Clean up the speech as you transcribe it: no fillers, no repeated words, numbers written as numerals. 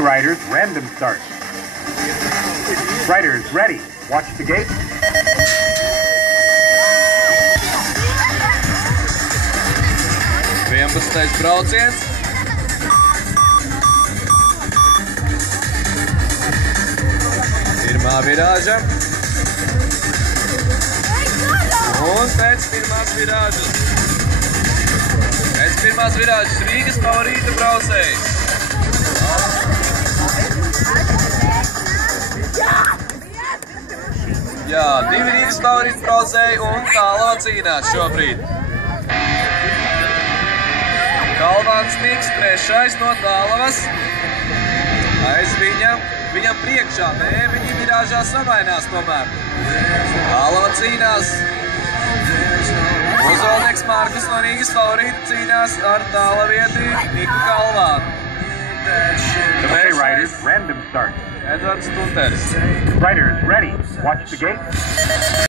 Riders, random start. Riders, ready. Watch the gate. Vienpadsmitais brauciens. Pirmā virāža. Un pēc pirmās virāžas. Pēc pirmās virāžas Rīgas favorīta braucējs. Jā, divi Rīgas favorīta braucēji un Tālava cīnās šobrīd. Kalvāns Niks, trešais no Tālavas. Aiz viņam priekšā, viņi virāžā samainās tomēr. Tālava cīnās. Uzolnieks Markus no Rīgas favorīta cīnās ar tālavieti Niku Kalvānu. Okay, riders, random start. Edvards Tunters. Riders, ready. Watch the gate.